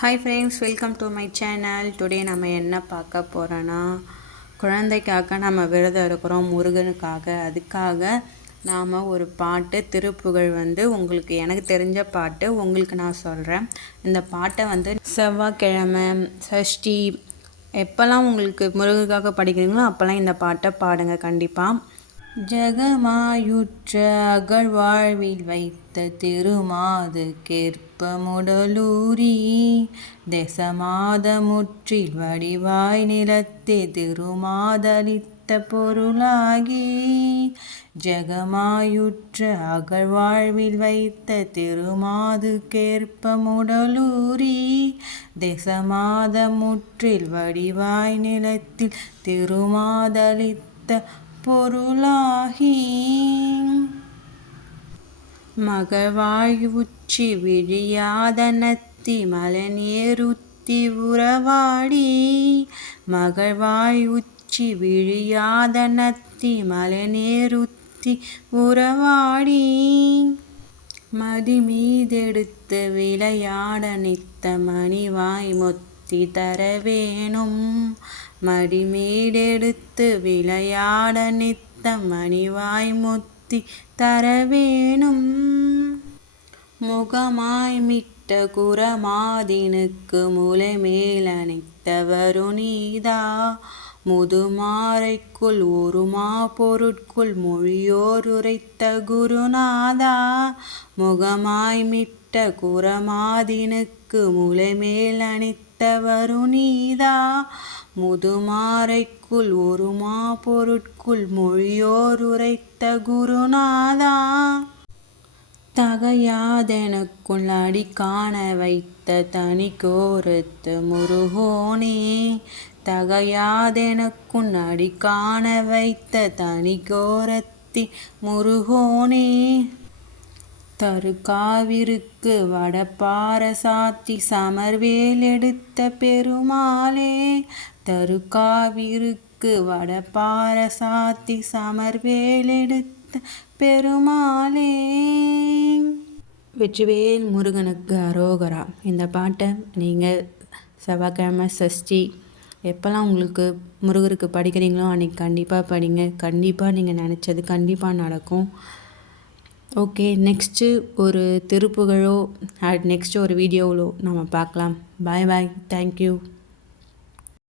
Hi friends, welcome to my channel. Today நம்ம என்ன பார்க்க போகிறோன்னா, குழந்தைக்காக நம்ம விரதம் இருக்கிறோம், முருகனுக்காக. அதுக்காக நாம் ஒரு பாட்டு திருப்புகழ் உங்களுக்கு எனக்கு தெரிஞ்ச பாட்டு உங்களுக்கு நான் சொல்கிறேன். இந்த பாட்டை செவ்வாய்க்கிழமை, சஷ்டி எப்போல்லாம் உங்களுக்கு முருகனுக்காக படிக்கிறீங்களோ அப்போல்லாம் இந்த பாட்டை பாடுங்க கண்டிப்பாக. ஜகமாயுற்ற அகழ்வாழ்வில் வைத்த திருமாது கேற்பமுடலூரி தேசமாத முற்றில் வடிவாய் நிலத்தே திருமாதளித்த பொருளாகி ஜகமாயுற்ற அகழ்வாழ்வில் வைத்த திருமாது கேற்பமுடலூரி தேசமாத முற்றில் வடிவாய் நிலத்தில் திருமாதளித்த பொருளாகி மகவாய் உச்சி விழியாத நத்தி மலநேருத்தி உறவாடி மகவாய் உச்சி விழியாத நத்தி மலநேருத்தி உறவாடி மடி மீதெடுத்து விளையாட நித்த மணிவாய் மொத்தி தர வேணும் மடிமீடெடுத்து விளையாட நித்த மணிவாய் மொத்தி தர வேணும் முகமாய் மிட்ட குரமாதினுக்கு முலை மேல் அணித்தவரு நீதா முதுமாரைக்குள் ஒருமா பொருட்குள் மொழியோர் உரைத்த குருநாதா முகமாய் மிட்ட குரமாதினுக்கு முலை மேல் அணித்தவரு நீதா முதுமாரைக்குள் ஒருமா பொருட்குள் மொழியோர் உரைத்த குருநாதா தகையாதெனக்குள் அடி காண வைத்த தனி கோரத்து முருகோனே தகையாதெனக்குள் அடி காண வைத்த தனி கோரத்தி முருகோனே தருக்காவிற்கு வடபார சாத்தி சமர்வேல் எடுத்த பெருமாளே தருக்காவிற்கு வடபார சாத்தி சமர்வேல் எடுத்த பெருமாளே. வெற்றிவேல் முருகனுக்கு அரோகரா. இந்த பாட்டை நீங்கள் செவ்வாய்க்கிழமை, சஷ்டி எப்போல்லாம் உங்களுக்கு முருகருக்கு படிக்கிறீங்களோ அன்றைக்கி கண்டிப்பாக படிங்க. கண்டிப்பாக நீங்கள் நினச்சது கண்டிப்பாக நடக்கும். ஓகே, நெக்ஸ்ட்டு ஒரு திருப்புகழோ நெக்ஸ்ட்டு ஒரு வீடியோவிலோ நம்ம பார்க்கலாம். பாய் பாய், தேங்க்யூ.